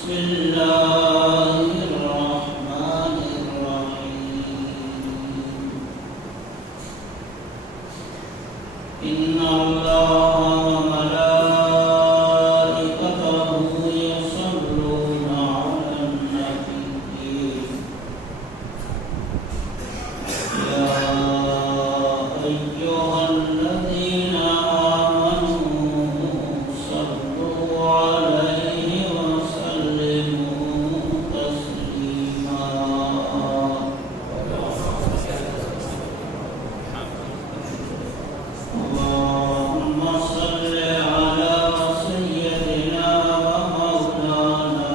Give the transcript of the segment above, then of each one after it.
بسم الله الرحمن الرحيم إن الله وملائكته يصلون على النبي يا أيها الذين آمنوا صلوا عليه وسلموا تسليما اللهم صل على سيدنا ومولانا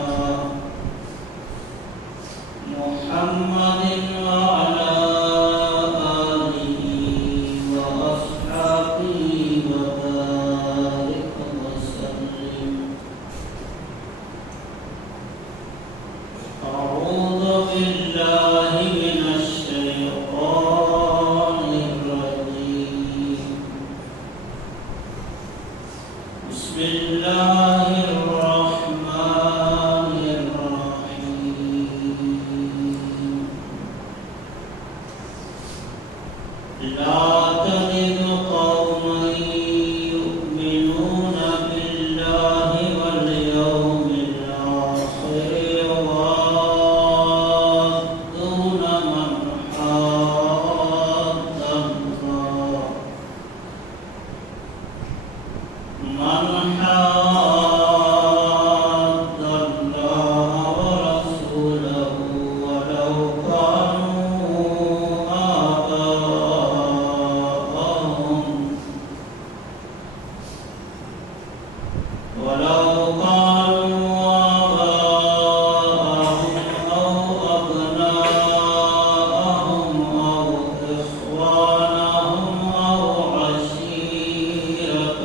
محمد وعلى آله وأصحابه وبارك وسلم أعوذ بالله من الشيطان الرجيم بسم الله الرحمن الرحيم لا تجد قوما يؤمنون بالله واليوم الآخر يوادون من حاد الله ورسوله ولو كانوا آباءهم أو أبناءهم أو إخوانهم أو عشيرتهم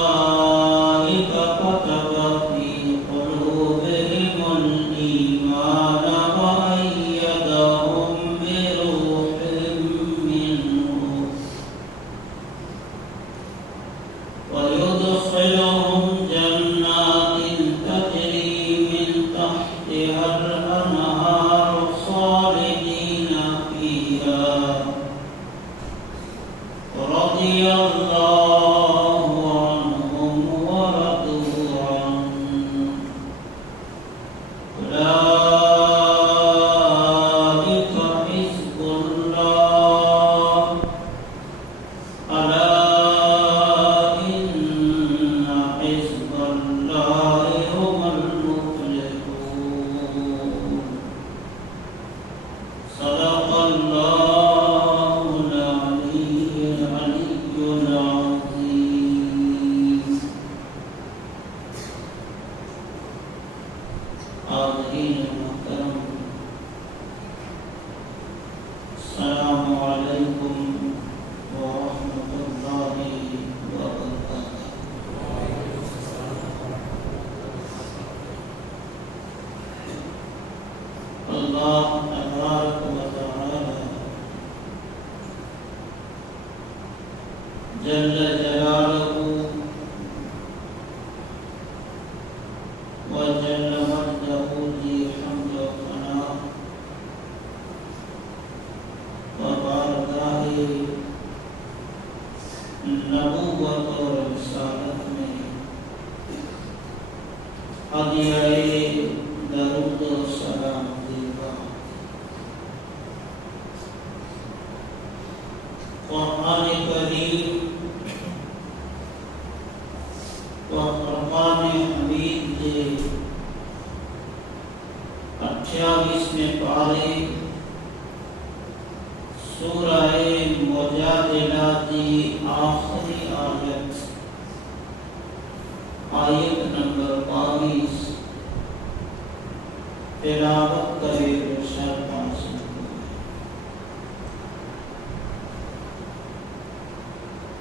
أولئك كتب في قلوبهم الإيمان وأيدهم بروح منه ويدخلهم جنات تجري من تحتها الأنهار خالدين فيها رضي الله عنهم ورضوا عنه أولئك حزب الله ألا إن حزب الله هم المفلحون صدق الله العلي العظيم حاضرین محترم السلام علیکم ورحمۃ اللہ وبرکاتہ اللہ تبارک و تعالی جل جلالہ وجل مجدہ کی حمد و ثنا و بارگاہ نبوت اور رسالت میں ہدیہ درود و سلام دیتا قرآن کریم و قرآن حمید کے 28ویں پارے سورہ مجادلہ کی آخری آیت نمبر 22 تلاوت کرے ارشاد پاس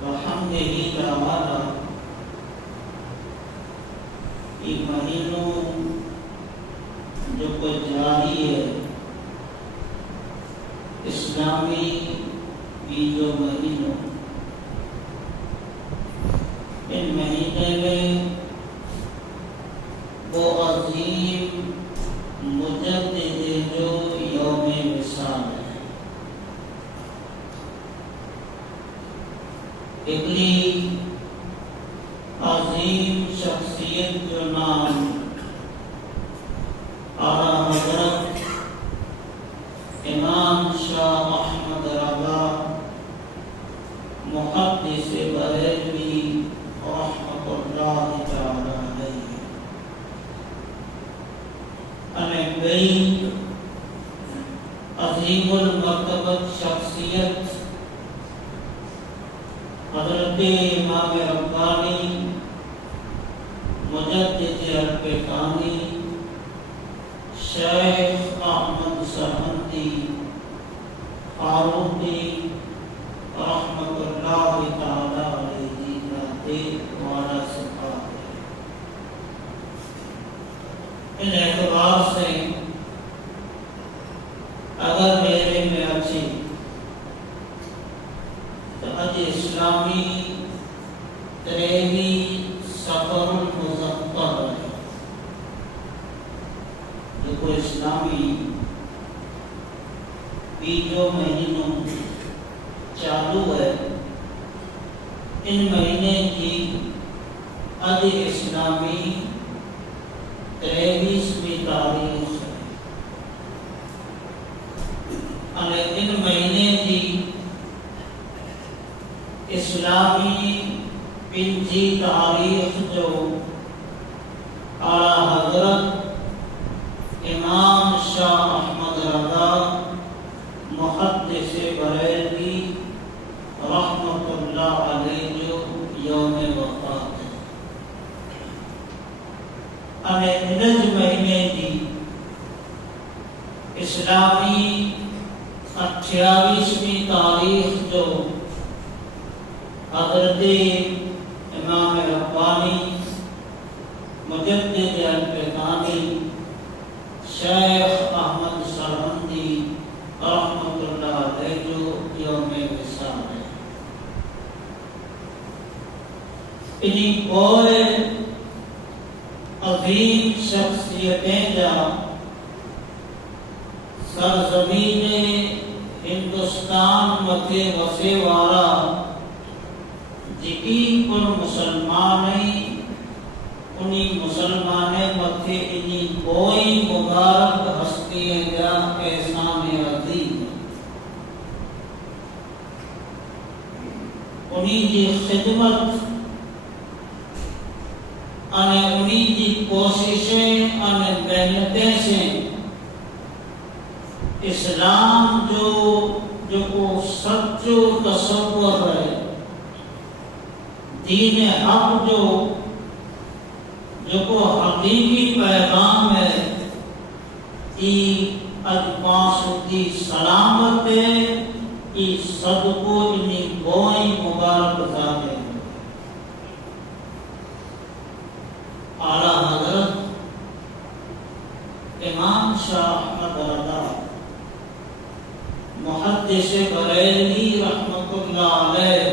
بحمدہ تعالی یہ مہینوں جو کچھ جاری ہے اسلامی بیجو مہینوں ان مہینے میں وہ عظیم مجدد جو یوم وصال ہے، اتنی عظیم شخصیت جو نام اعلیٰ حضرت امام شاہ احمد رضا محدث بریلوی رحمۃ اللہ تعالی علیہ ہمیں کئی عظیم المرتبت شخصیت حضرت امام ربانی مجدد الفقانی شیخ احمد سرہندی فاروقی رحمۃ اللہ تعالی علیہ والا صفات ہے۔ ان اعتبار سے اگر میرے میں اچھی تو حج اسلامی 23 سفر المظفر ہے، جو کوئی اسلامی جو مہینوں چالو ہے، ان مہینے کی حج اسلامی 23ویں تاریخ ہے، اور ان مہینے کی اسلامی 5 تاریخ جو اعلیٰ حضرت امام شاہ احمد رضا محدث بریلوی رحمۃ اللہ علیہ جو یوم وفات ہے، ہمیں نج مہینے کی اسلامی 28ویں تاریخ جو حضرت امام ربانی مجدد الفقانی شیخ احمد سرہندی رحمۃ اللہ علیہ جو یوم وصال ہے، انہیں کوئی عظیم شخصیتیں جا سرزمین ہندوستان مکے وسے وارا جکی پر مسلمانی انہیں مسلمانے مکے انہیں کوئی مبارک ہستی گیا احسان عظیم انہیں جی خدمت انہیں جی کوششیں انہیں محنتیں سے اسلام جو کو سچو تصور ہے، دین حق جو کو حقیقی پیغام ہے، اج پاستی سلامت ہے، صدقو انہیں کوئی مبارک ذات ہے۔ اعلیٰ حضرت امام شاہ احمد رضا محدث بریلوی رحمۃ اللہ علیہ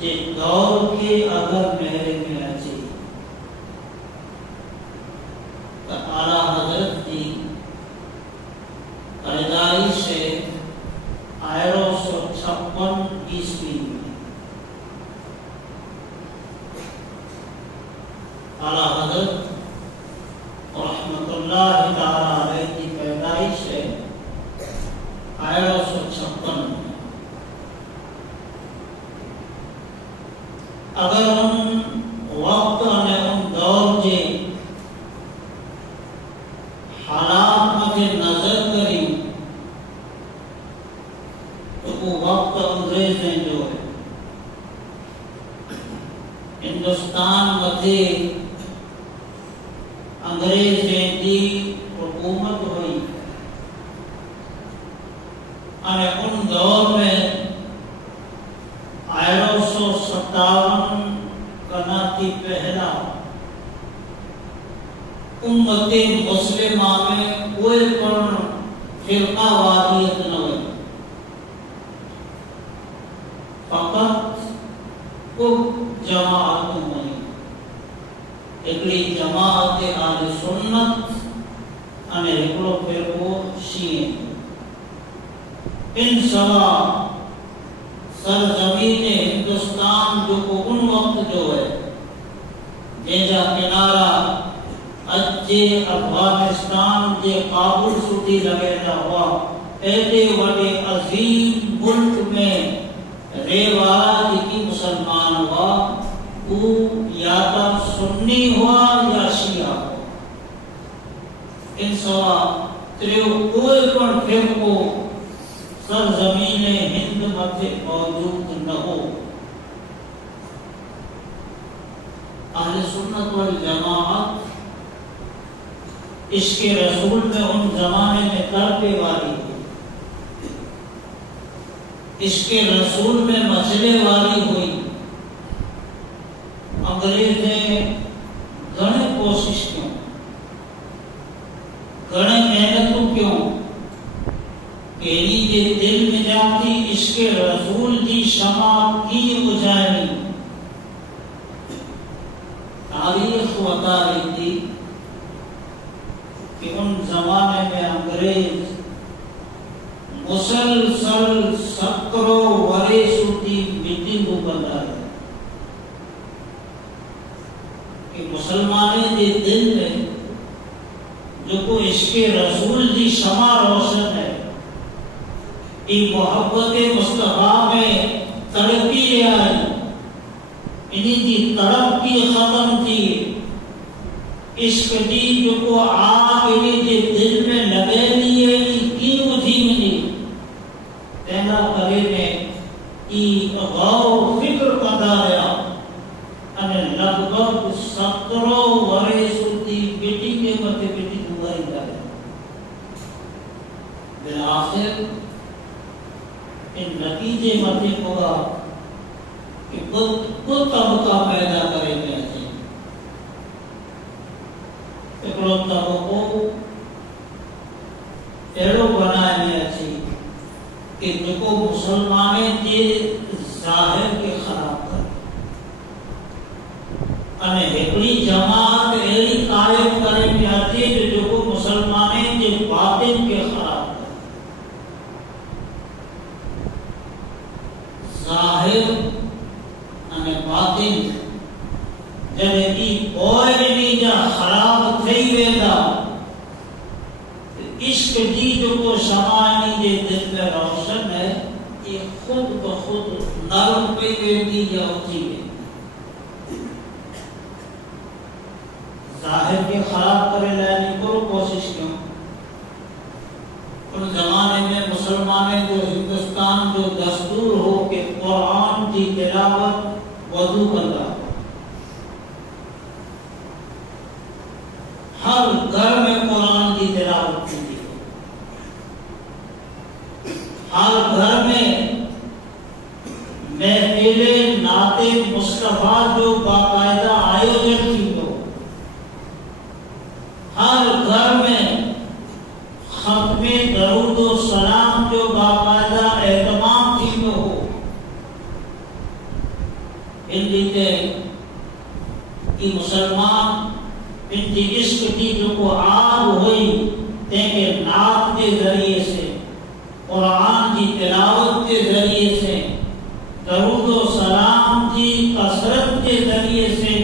جس دور کے اگر میرے میں اچھی تو اعلیٰ حضرت کی پیدائش سے 1856 عیسوی میں اعلیٰ حضرت رحمۃ اللہ تعالی علیہ کی پیدائش سے 1856 میں اگر ان وقت نے ان دور کے حالات مجھے نظر کری تو وہ وقت انگریزیں جو ہے ہندوستان مجھے انگریزیں دی حکومت ہوئی، اور ان دور میں 1857 کناتی پہلا امت مسلمہ میں کوئی پر فرقہ واریت نہ ہوئی، فقط ان سوا سرزمین ہندوستان جو کو ان وقت جو ہے جیجا کنارا اجے افغانستان جے قابل سٹی لگے ہوا ایڈے وڈے عظیم ملک میں ریواج کی مسلمان ہوا وہ یا تو سنی ہوا یا شیعہ ہوا ان سوا تریو کوئی پر فرقو سرزمین ہند مدھے موجود نہ ہو. اہل سنت والجماعت عشق رسول میں ان زمانے میں تڑپے والی ہوئی, عشق رسول میں مسئلے والی ہوئی. انگریز نے گھنے کوشش کیوں, گھنے محنتوں کیوں کیری کے دل میں جاتی عشق رسول کی شمع کی بجھائی. تاریخ بتا رہی تھی کہ ان زمانے میں انگریز مسلسل سکروں وریسوں کی میٹنگ بنا ہے کہ مسلمانوں کے دل میں جو کو عشق رسول کی شمع روشن ہے, یہ محبت مصطفیٰ میں تڑپی آئی, انہی کی تڑپ کی ختم تھی. عشق دی جو کو آگ انہی کے دل میں لگے لیے کی مجھی ملی تینا کرے نے کی غور فکر پتا رہا انہیں لگ بھگ 17 وریسوں کی بیٹی کے متے بیٹی دعائی جائے. بالآخر ان نتیجے متے ہوگا کہ کو طبقہ پیدا کرے گئے تھے. ایکڑو طبقو ایڑو بنائے گئے تھے کہ جو مسلمانے کے ظاہر کے خراب کر انہیں ایکڑی جماعت ایڑی قائم کرے گئے تھے جو مسلمانے کے باطن کے خراب کر. ظاہر باطن جب ایک پوئے جا خراب تھی ویدا عشق دی جو کو شمانی جے دل میں روشن ہے یہ خود بخود نرم پہ ویدی یا اچھی ہے. ظاہر کے خراب کرے لائنی کرو کوشش کیوں. ان زمانے میں مسلمانیں جو ہندوستان جو دستور ہو کہ قرآن کی تلاوت وضو کرتا, ہر گھر میں قرآن کی تلاوت کی, ہر گھر میں محفل نعت مصطفیٰ جو باقاعدہ آیوجن کی ہو, ہر گھر میں ختم درود و سلام جو باقاعدہ اہتمام کی ہو. ان کی مسلمان ان کی عشق کی جو کو آگ ہوئی کہ نعت کے ذریعے سے, قرآن کی تلاوت کے ذریعے سے, درود و سلام کی کثرت کے ذریعے سے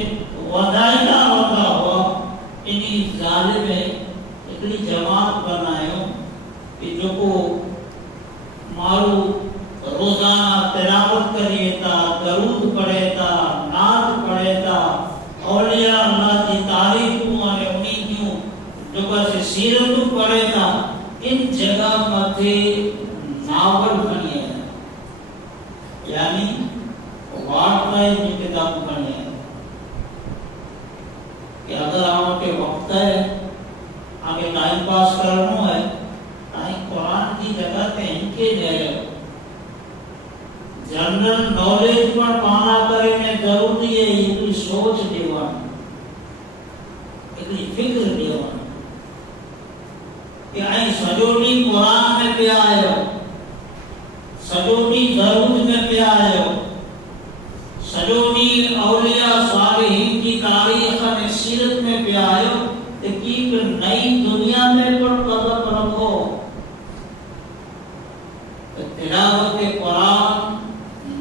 ودائنا ہوتا ہوا. انہی ظالم ہے اتنی جماعت بنائے کہ جو کو مارو روزانہ تلاوت کریے تا, درود پڑھے تا, نعت پڑھے تا, اولیاء اللہ کی تعریفوں اور انہی کیوں جو کیسے سیرتوں پڑھے تا. ان جگہ مدھے ناول بنی ہے, یعنی وارتائیں کی کتاب بنی ہے کہ اگر آپ کے وقت ہے آگے ٹائم پاس کرنا ہے قرآن کی جگہ پہ ان کے جائے جنرل نالج پر پانا کرے میں ضروری ہے. یہ کوئی سوچ دیوان, اتنی فکر دیوان کہ آئی سجوٹی قرآن میں پہ آئے ہو, سجوٹی درود میں پہ آئے ہو, سجوٹی اولیاء صالحین کی تاریخ میں سیرت میں پہ آئے ہو. ایک نئی دنیا میں پر قدم رکھو. تلاوت قرآن،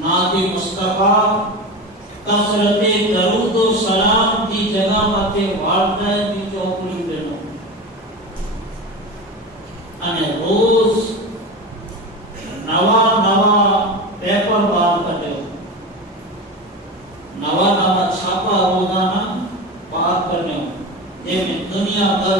نعت مصطفیٰ، کثرت درود و سلام کی جگہ متے والدین کی چوکڑی بنو અને રોજ નવા પેપર બહાર કર્યો, નવા છાપા રોજાના બહાર કર્યો જેમાં દુનિયા ભર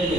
એટલે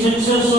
600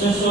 600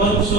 500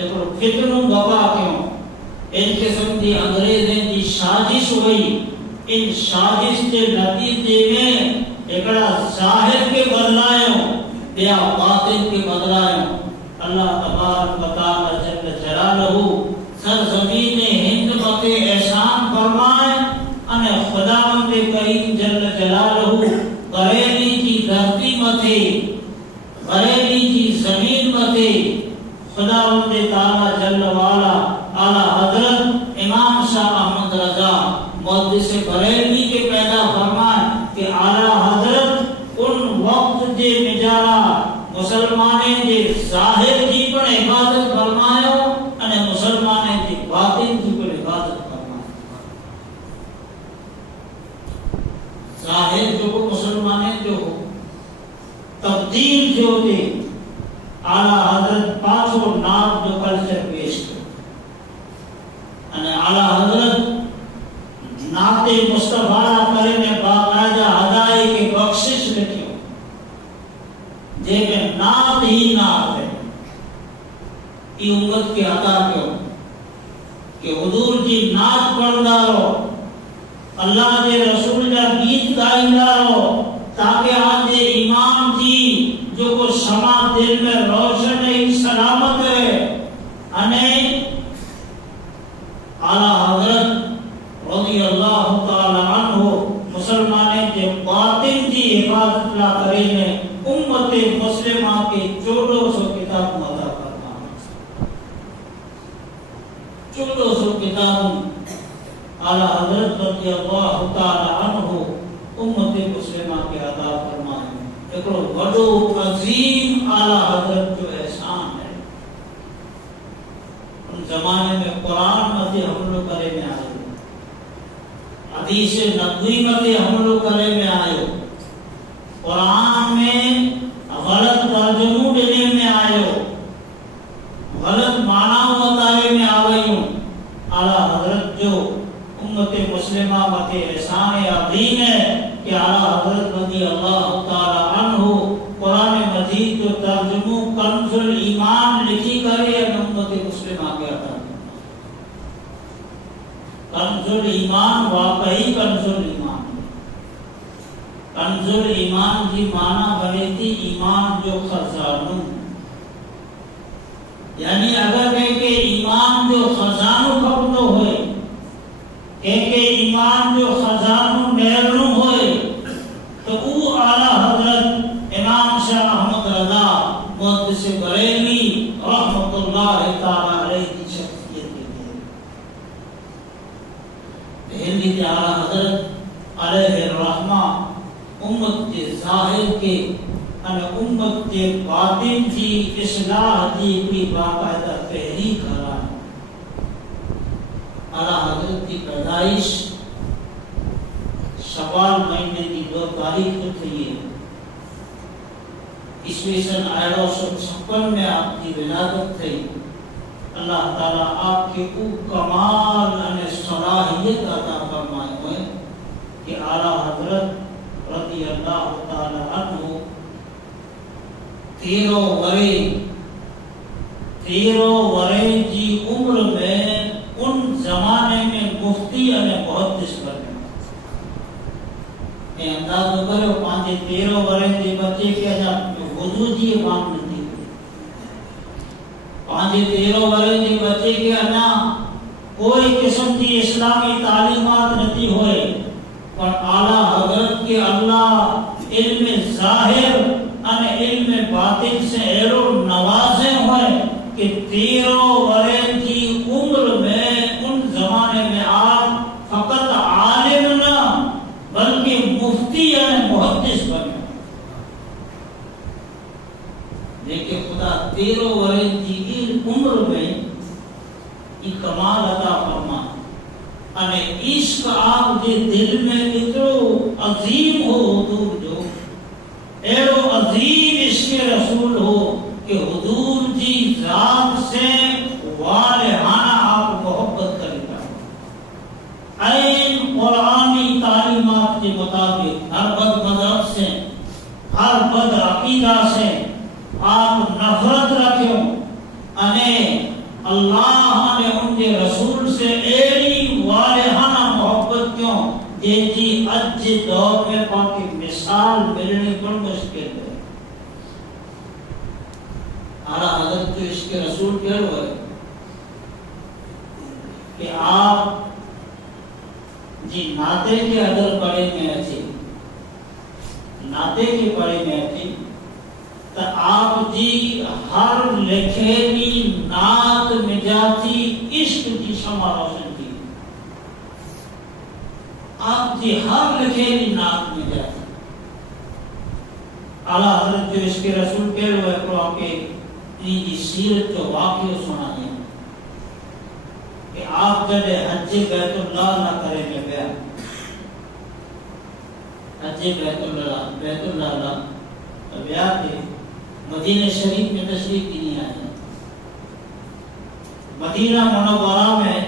ایکڑو فتنو وبا کیوں ان قسم کی انگریزیں کی سازش ہوئی. ان سازش کے نتیجے میں ایکڑا ظاہر کے بدلائیں یا باطن کے بدلائیں. اللہ تبارک و تعالی جل جلالہ سرزمین ہند متے احسان فرمائے અને خداوند کریم جل جلالہ بریلی کی دھرتی متے بریلی کی زمین متے خداوند تعالی جل والا اعلی حضرت امام شاہ احمد رضا محدث بریلوی کے پیدا فرمائے کہ اعلی حضرت ان وقت جے نجارا مسلمانے جے ظاہر کی پر عبادت فرمایا અને مسلمانے جے باطن کی پر عبادت فرمایا. ظاہر جو مسلمانے جو تبدیل جو تھے اعلی حضرت پانچوں نام جو کلچر پیش کرے અને اعلی حضرت نعت مصطفیٰ کرے نے باقاعدہ ہدایے کی بخشش لکھی جے میں نعت ہی نعت ہے. یہ امت کی عطا کیوں کہ حضور کی نعت پڑھدا رہو اللہ کے رسول کا گیت گائندا رہو تاکہ آج امام جی جو کو شمع دل میں روشن ہے سلامت ہے. انے اعلی حضرت رضی اللہ تعالی عنہ مسلمانے کے باطن کی حفاظت لا کرے امت مسلمہ کے 1400 کتاب عطا فرما. 1400 کتاب اعلی حضرت رضی اللہ تعالی عنہ امت مسلمہ کے عطا فرمائے. ایکڑو وڈو عظیم اعلی حضرت جو احسان ہے. ان زمانے میں قرآن متے حملو کرے میں آئے حدیث نبوی متے حملو کرے میں آئے قرآن میں غلط ترجمہ دینے میں آئے غلط معنی بتانے میں آئے. اعلی حضرت جو امت مسلمہ متے احسان عظیم ہے کہ اعلی حضرت رضی اللہ تعالی عنہ قرآن مجید جو ترجمہ کنز الایمان لکھی کرے امت مسلمہ کے عطا. کنز الایمان واقعی کنز الایمان. کنز الایمان کی معنی بنے تھی ایمان جو خزانوں یعنی اگر کہ ایمان جو خزانوں کبھتو ہوئے کہ ایمان جو خزانوں نیرنوں ہوئے تو وہ اعلی حضرت امام شاہ احمد رضا محدث بریلوی رحمت اللہ تعالی علیہ کی شخصیت کے ہندی کے اعلی حضرت علیہ الرحمہ امت کے ظاہر کے اور امت کے باطن کی اصلاح کی باقاعدہ تحریک کرا. اعلی حضرت کی پیدائش شوال مہینے کی 2 تاریخ کو تھی. عیسوی سن 1856 میں آپ کی ولادت تھی. اللہ تعالیٰ آپ کے او کمال اور صلاحیت عطا فرمائے ہوئے کہ اعلی حضرت رضی اللہ تعالی عنہ 13 ورے کی عمر میں ان زمانے میں مفتی اور محدث بنے. یہ انداز نہ کرو 13 ورے کے بچے کے وضو جی کام نہیں 13 ورے کے بچے کے انا کوئی قسم کی اسلامی تعلیمات نہیں ہوئے پر اعلی حضرت کے اللہ علم ظاہر اور علم باطن سے ایرو نوازے ہوئے کہ 13 ورے کی عمر میں ان زمانے میں آپ فقط عالم نہ بلکہ مفتی اور محدث بنے. لیکن خدا 13 ورے کی عمر میں یہ کمال عطا فرما اور عشق آپ کے دل میں اتنا عظیم ہو حضور جو ایرو عظیم عشق رسول ہو کہ حضور جی ذات سے والہانہ آپ محبت کرتا این قرآنی تعلیمات کے مطابق ہر بد مذہب سے ہر بد عقیدہ سے آپ نفرت رکھیں انے اللہ نے ان کے رسول سے ایڑی والہانہ محبت کیوں جی اج دور میں پاکی مثال ملنی پر مشکل ہے. اعلیٰ حضرت تو اس کے رسول کہہ ہوئے کہ آپ جی ناتے کے ادر پڑے میں اچھی ناتے کے پڑے میں اچھی تو آپ جی ہر لکھینی نات مجاتی عشق کی شمع روشن کی. آپ جی ہر لکھینی نات مجاتی. اعلیٰ حضرت جو اس کے رسول کہہ ہوئے قرآن کے انہی کی سیرت جو واقعہ سنا دیا کہ آپ جب حج بیت اللہ نہ کرے میں گیا حج بیت اللہ نہ بیا کے مدینہ شریف میں تشریف کی نہیں آئے. مدینہ منورہ میں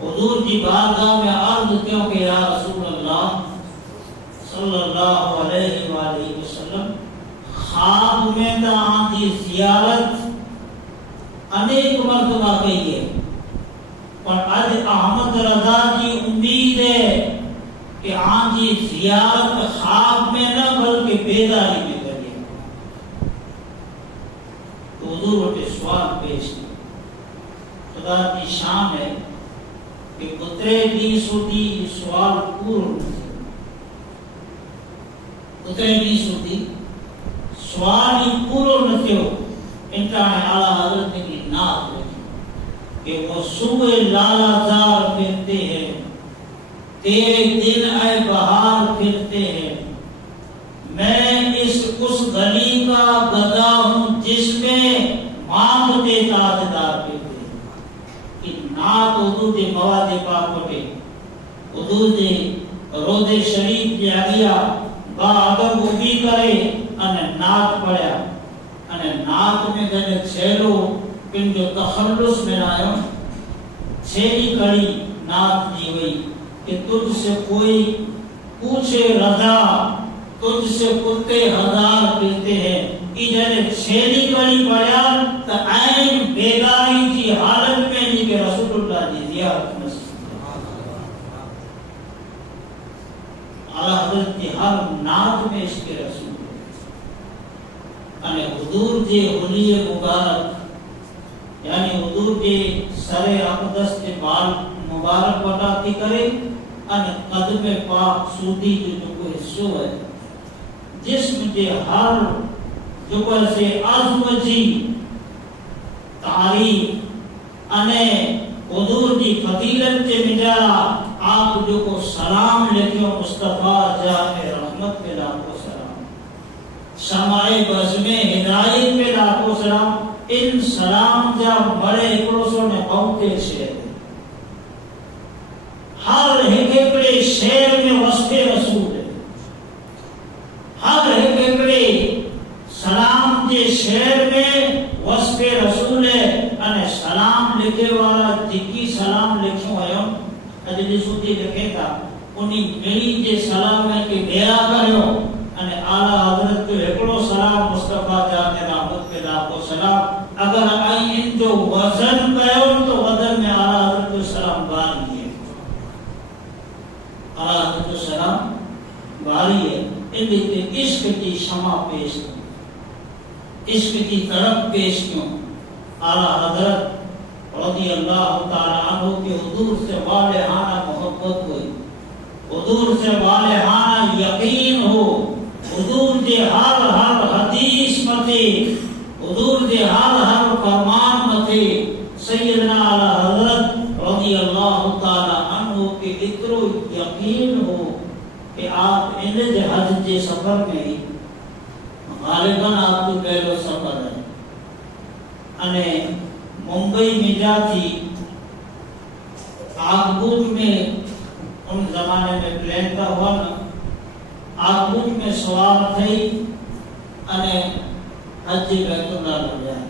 حضور کی بارگاہ میں عرض کیوں کہ یا رسول اللہ صلی اللہ علیہ وآلہ وسلم خواب میں تو آنی زیارت انیک مرتبہ کہی ہے اور آج احمد رضا کی امید ہے کہ آنی زیارت خواب میں نہ بلکہ بیداری میں کریے. تو حضور اٹھے سوال پیش کی. خدا کی شان ہے کہ اترے دی سوٹی سوال پورن اترے دی سوٹی سوال ہی پورن نتیو انتہاں اعلیٰ حضرت کی نات رکھی کہ وہ صبح لالا زار پھرتے ہیں تیرے دن اے بہار پھرتے ہیں میں اس گلی کا گدا ہوں جس میں مانگتے تاجدار پھرتے ہیں. کہ نات اردو دے مواد پاک پٹے اردو دے رود شریف کے آگیا با ادب ابھی کرے انہیں نات پڑھیا انہیں نات میں گنے چھیلو ان جو تخلص میں آئے چھیلی کڑی نات دی ہوئی کہ تجھ سے کوئی پوچھے رضا تجھ سے کتے ہزار پھرتے ہیں. ادھر چھیلی کڑی پڑھیا تو عین بیداری کی حالت میں جی کہ رسول اللہ جی زیارت نصیب. اعلیٰ حضرت کی ہر نات میں اس کے رسول یعنی حضور کے حلی مبارک یعنی حضور کے سر اقدس کے بال مبارک پٹاتی کرے ان قدم پاک سودی جو کوئی حصہ ہے جسم کے ہر جو کوئی سے عظم جی تعریف انہیں حضور کی فضیلت کے مجارہ آپ جو کو سلام لکھیں مصطفیٰ جان رحمت کے لاکھوں سلام شمائے بزم ہدایت میں لاکھوں سلام. ان سلام جا بڑے اکڑوسوں نے بہتے شہر ہر ایکڑے شہر میں وصف رسول ہے. ہر ایکڑے سلام کے شہر میں وصف رسول ہے. انہیں سلام لکھے والا جکی سلام لکھوں آئے اجلی سوتی لکھے تھا انہیں میری جے سلام ہے کہ بیرا کرو انہیں اعلیٰ حضرت کو ایکڑو سلام مصطفیٰ جان رحمت کے لاکھوں سلام. اگر آئی ان جو وزن کرو تو وزن میں اعلیٰ حضرت کو سلام باری ہے. اعلیٰ حضرت کو سلام باری ہے. ان لیے عشق کی شمع پیش کی عشق کی طرف پیش کیوں. اعلیٰ حضرت رضی اللہ تعالیٰ عنہ کے حضور سے والہانہ محبت ہوئی حضور سے والہانہ یقین ہو حضور کے ہر حدیث متے حضور کے ہر فرمان متے سیدنا اعلیٰ حضرت رضی اللہ تعالیٰ عنہ کے اترو یقین ہو کہ آپ انج حج کے سفر میں غالباً آپ کو پہلو سفر ہے انہیں ممبئی میں جاتی آگبوٹ میں ان زمانے میں پلین کا ہوا نا آگبوٹ میں سوار تھی انہیں حج بیت اللہ ہو جائے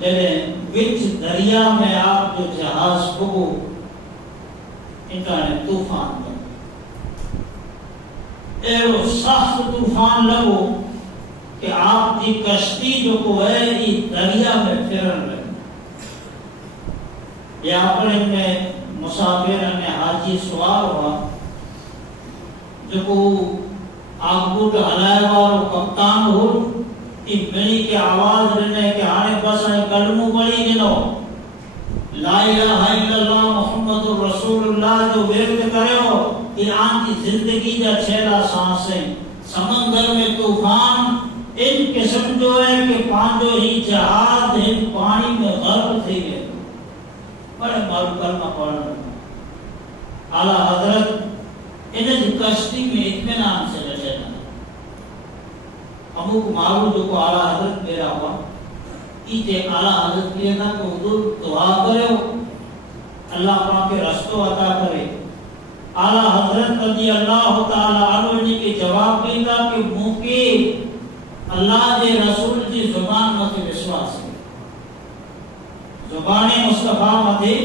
جنہیں وچ دریا میں آپ جو جہاز کو انٹرنیٹ طوفان لگو ایرو سخت طوفان لگو کہ آپ کی کشتی جو کو ہے یہ دریا میں پھرن رہے یا اپنے میں مسافر میں حاجی سوار ہوا جو کو آگوٹ ہلائے والو کپتان ہو کہ میری کے آواز رہنے کہ آنے بس ہے کلموں بڑی گنو لا الہ الا اللہ محمد رسول اللہ جو ورد کرے ہو ایران کی زندگی کا چھیلا سانسیں سمندر میں طوفان ان قسم جو ہے کہ پانچوں ہی جہاز ان پانی میں غرق تھے گئے بڑے معلوم کلمہ پڑھنا اعلیٰ حضرت انہیں کشتی میں اطمینان سے رچنا ہموں کو معلوم جو کو اعلیٰ حضرت میرا ہوا ایتے اعلیٰ حضرت کیا تھا کہ حضور دعا کرے ہو اللہ پاک کے رستو عطا کرے اعلیٰ حضرت رضی اللہ تعالیٰ عنہ نے کے جواب دیتا کہ موقع اللہ دے رسول کی زبان متے وشواس ہے زبان مصطفیٰ متے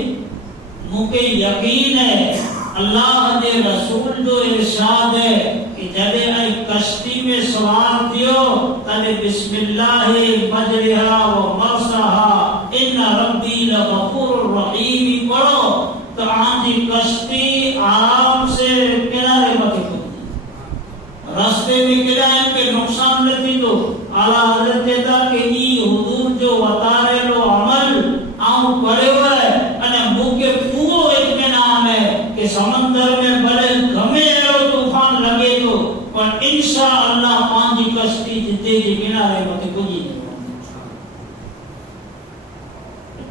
موقع یقین ہے اللہ دے رسول جو ارشاد ہے کہ جبے اے کشتی میں سوار دیو تبے بسم اللہ مجرہا و مرسہا ان ربی لغفور الرحیم پڑھو تو آنجی کشتی آرام سے کنارے متے کھتی راستے میں کنارے کے نقصان نتی تو اعلیٰ حضرت دیتا کہ ای حضور جو وطارے لو عمل آؤں پڑے ہوئے انہیں موقع پورو اطمینان ہے کہ سمندر میں بڑے گھمے اور طوفان لگے تو پر انشاءاللہ پانچی کشتی جتے جی کنارے متے کجی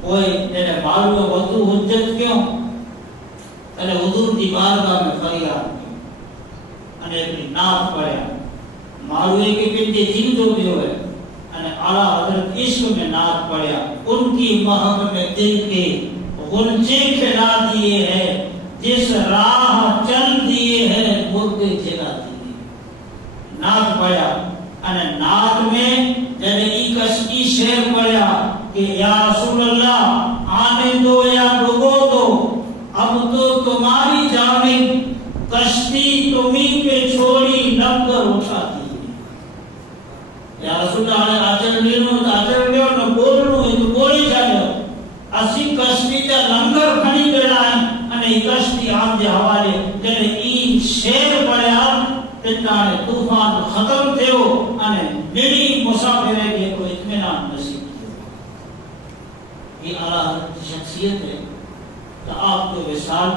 کوئی تیرے معلوم وضو حجت کیوں تیرے حضور دی بارگاہ میں فریاد انہیں اپنی نعت پڑھیا معلوم ہے کہ پنجے جن جو بھی ہوئے انہیں اعلیٰ حضرت عشق میں نعت پڑھیا ان کی محب میں دل کے غنچے کھلا دیے ہیں جس راہ چل دیے ہیں مردے جلا دیے نعت پڑھیا انہیں نعت میں جنہیں ایکس کی شعر پڑھیا کہ یا رسول اللہ آنے دو یا ڈبو دو اب تو تمہاری جانب کشتی تمہیں پہ چھوڑی لنگر اٹھاتی یا رسول اللہ آجر لینو آجر لیو نہ بولنو ہے تو بولی جائے اسی کشتی کا لنگر کھنی بیڑائیں انہیں کشتی آم جے حوالے جنہیں این شیر پڑے آم پتانے طوفان ختم تھے ہو انہیں میری مسافر ہے کہ کوئی اطمینان نصیب کیا یہ اعلیٰ حضرت شخصیت ہے تو آپ جو وصال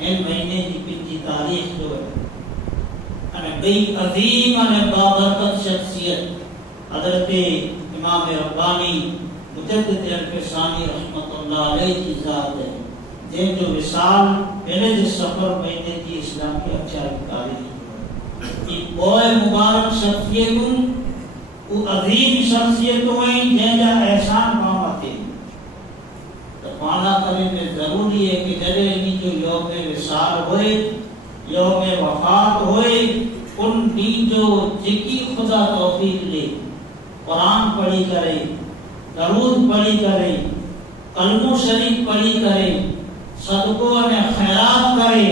ان مہینے کی پنجی تاریخ جو ہے انہیں بئی عظیم انہیں بابرکت شخصیت حضرت امام ربانی مجدد الفسانی رحمت اللہ علیہ کی ذات ہے جن جو وصال پہلے جو سفر مہینے کی اسلام کی اچھا تاریخ یہ بوئے مبارک شخصیتوں وہ عظیم شخصیتوں ہیں جن جا احسان مامتے تو مانا کرنے میں ضروری ہے کہ جلے انہی جو یوم وصال ہوئے یوم وفات ہوئے ان بھی جو جکی خدا توفیق لے قرآن پڑھی کرے درود پڑھی کرے کلمہ شریف پڑھی کرے صدقوں میں خیرات کرے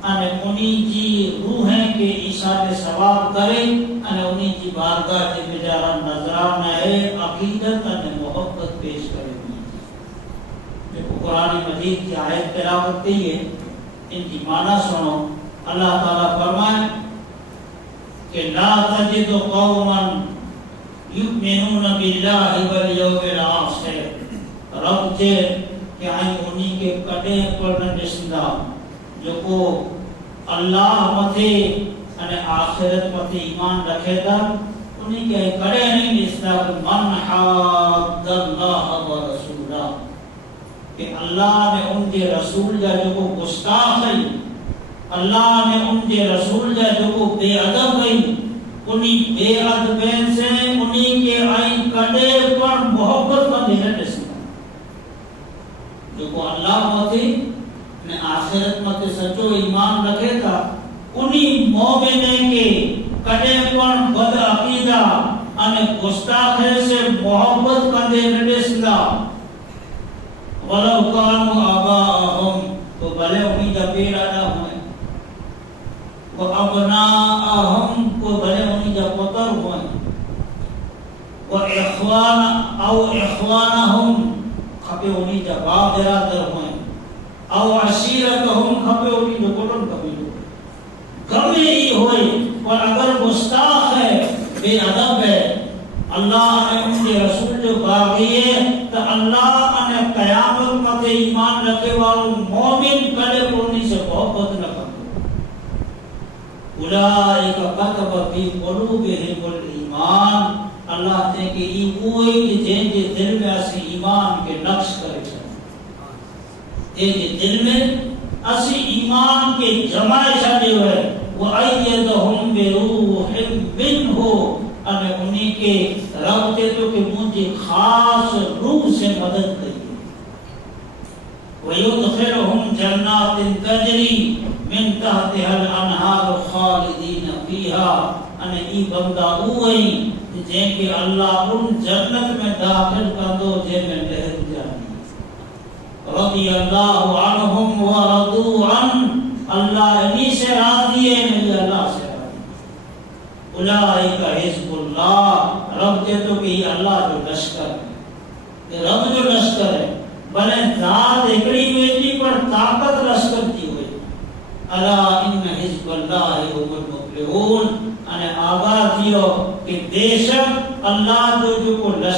انہیں انہی جی روحیں کے عیسیٰ ثواب کرے انہیں انہی جی بارگاہ کے بجارہ نظرانہ ہے عقیدت انہیں محبت پیش کرے جو قرآن مجید کی آیت تلاوت کی ہے ان کی معنی سنو اللہ تعالیٰ فرمائے کہ لا تجد قوما یؤمنون باللہ والیوم الآخر رب جے کہ آئی انہی کے کٹے پر نشندہ جو کو اللہ متے انہیں آخرت متے ایمان رکھے دا انہی کے کڑے نہیں نشندہ من حاد اللہ و رسولہ کہ اللہ نے ان کے رسول جا جو کو گستاخ ہے اللہ نے ان کے رسول جا جو کو بے ادب ہے انہی بے ادبین سے انہی کے آئی کڑے پر محبت کا دینا نشندہ جو کو اللہ متے نے آخرت متے سچو ایمان رکھے تھا انہی مومنیں کے کڑے پر بد عقیدہ انہیں گستاخے سے محبت کا دینا نشندہ وَلَوْ كَانُوا آبَاءَهُمْ تو بھلے انہی کا پیرا نہ ہوئے وَأَبْنَاءَهُمْ او اخوانهم کھپے انہی جا باپ برادر ہوئیں، او عشیرتهم کھپے انہی جو کٹن قبیلوں گمے ہی ہوئے، اور اگر گستاخ ہے، بے ادب ہے، اللہ نے ان کے رسول جو باغی ہے تو اللہ نے قیامت مت ایمان رکھے والوں مومن کلے انہی سے محبت نہ کرو۔ اولئک کتب فی قلوبہم الایمان، اللہ تے کہ ای وہی جن کے دل میں اسی ایمان کے نقش کرے جن کے دل میں اسی ایمان کے جمائش آنے ہوئے، وَأَيَّدَهُمْ بِرُوحٍ مِّنْهُ، ہمیں انہی کے رب تے تو کہ مجھے خاص روح سے مدد کری، وَيُدْخِلُهُمْ جَنَّاتٍ تَجْرِي مِن تَحْتِهَا الْأَنْهَارُ خَالِدِينَ فِيهَا، انہیں ای بندہ ہوئی جن کہ اللہ ان جنت میں داخل کر دو جن میں لہر جانی، رضی اللہ عنہم ورضوا عنہ، اللہ انہی سے راضی ہے، نہیں اللہ سے راضی۔ اولئک حزب اللہ، رب تے تو کہ اللہ جو لشکر ہے، رب جو لشکر ہے، بلے ذات اکڑی بیٹی پر طاقت لشکر کی ہوئی، الا ان حزب اللہ هم المفلحون، انہیں آگاہ دیو کہ بے شک اللہ جو کو لشکر